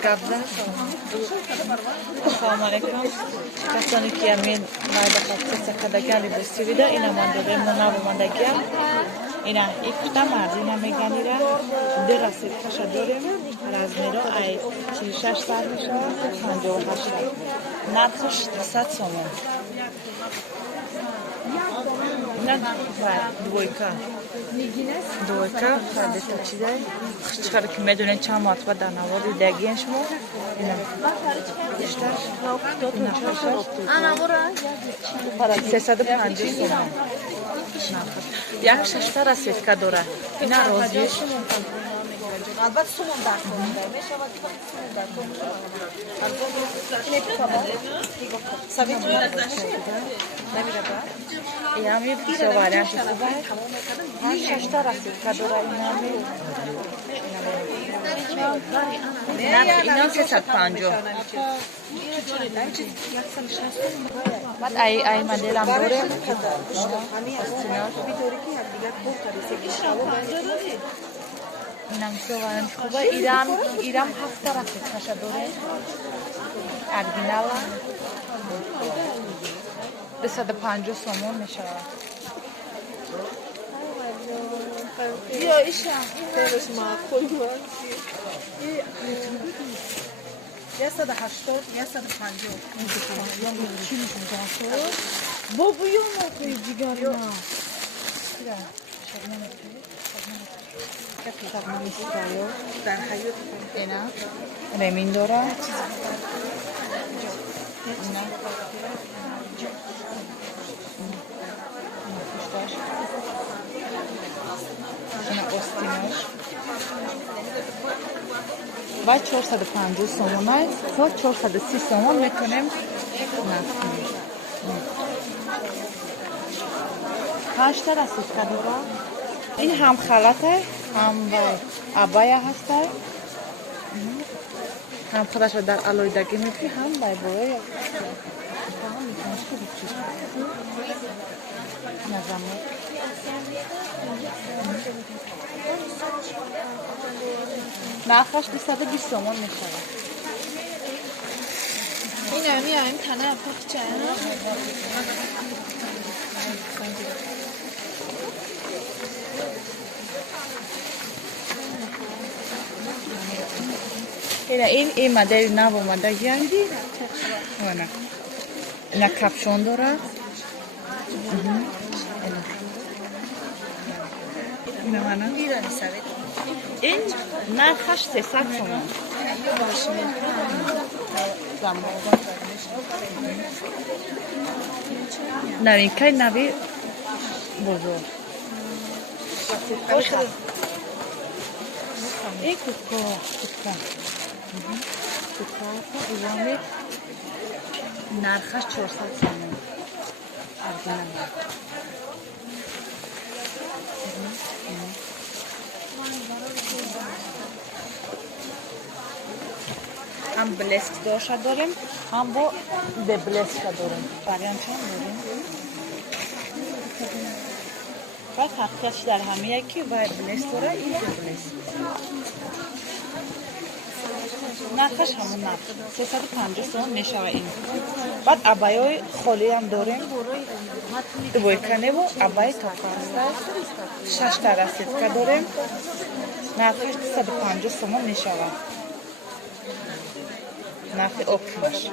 Pravda? Assalomu alaykum. Kastani ki men mayda qattiq qadagali do'stivida ina mandada monavmandagi ina ikkita mardina meganira deraset tashaddorim razmero ay 46 sal میشه 58 narxi 300 so'm. نه دویکا دویکا خرده تا چی داری؟ چقدر که میدونه چند مرتبه در نوار دیگهش مو اینا بیشتر اینا 350 سوم یک ششتر از سیتکا داره اینا روزیش البته سومون در کنم میشه وقتی سومون در کنم سویت نمیره بعد یا می بیشتر واریانش خوبه این ششتر از سیتکا داره اینا 350 بعد ای مدل هم داره اینم سوارم خوبه ایرم 7 طرف تشدره ارگینالا 250 سوم میشه یا ایشم خیلیش معقول بود 180 150 بابا یا موقعی جیگاری نه در حیات اینا رمین داره اینا اینا استیناش و 450 سومون است تا 430 سومون میکنیم کاشتر است کدوبا این هم خلاطه هم عبایه هسته هم خودش در علایدگی میکنی هم بایبوه نظامه نرخش 220 تومان میشه این همی این تنه پخ چه این مدل نو اومده گیانگی اینا کپشون داره اینا منه این نرخش 300 تومان نوینکای نوی بزرگ این کوکا ایوانی نرخش 400 تومان هم بلسک داشته داریم هم با دبلسک داریم واریانت هم داریم باید حقیقتش در همه یکی باید بلسک داره این دبلسک نرخش همون نرخ 350 تومان میشه این بعد عبایای خالی هم داریم دوی کنه و عبای تاپا 6 تا سیتکا داریم نرخش 250 تومان میشه نرخ اپنش